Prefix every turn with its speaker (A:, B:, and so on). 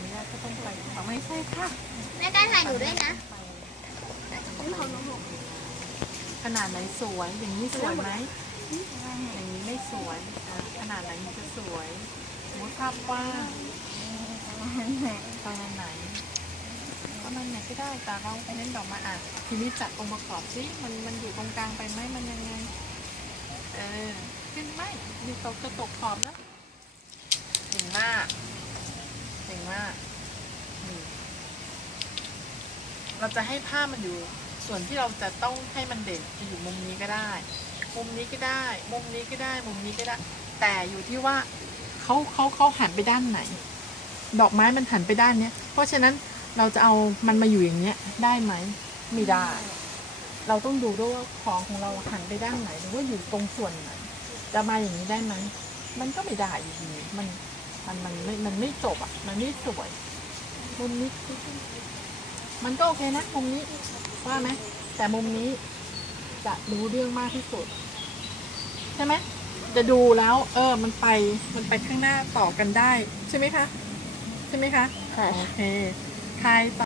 A: ไม่ได้ก็ต้องไปต่อไม่ใช่ค่ะ
B: แม่กล้าถ่ายหนูด้วยนะ
A: ขนาดไหนสวยอย่างนี้สวยไหมอย่างนี้ไม่สวยอะขนาดไหนมันจะสวยสมมติภาพกว้างประมาณไหนประมาณไหนก็ได้แต่เราเน้นดอกไมาอะทีนี้จัดองค์ประกอบสิมันมันอยู่ตรงกลางไปไหมมันยังไงเออขึ้นไหมมีตกจะตกขอบนะเก่งมากเก่งมากนี่ เราจะให้ผ้ามันอยู่ ส่วนที่เราจะต้องให้มันเด่นจะอยู่มุมนี้ก็ได้ มุมนี้ก็ได้ มุมนี้ก็ได้ มุมนี้ก็ได้ แต่อยู่ที่ว่าเขาเขาเขาหันไปด้านไหน ดอกไม้มันหันไปด้านเนี้ย เพราะฉะนั้นเราจะเอามันมาอยู่อย่างเนี้ยได้ไหมไม่ได้ เราต้องดูด้วยว่าของของเราหันไปด้านไหนหรือว่าอยู่ตรงส่วนไหนจะมาอย่างนี้ได้ไหมมันก็ไม่ได้อยู่ดีมันมันมันไม่มันไม่จบอะ มันไม่สวยมุมนี้ มันก็โอเคนะมุมนี้ว่าไหมแต่มุมนี้จะรู้เรื่องมากที่สุด ใช่ไหมจะดูแล้ว เออ มันไปมันไปข้างหน้าต่อกันได้ ใช่ไหมคะ ใช่ไหมคะ
B: ค่ะ
A: โอเคใครต่อ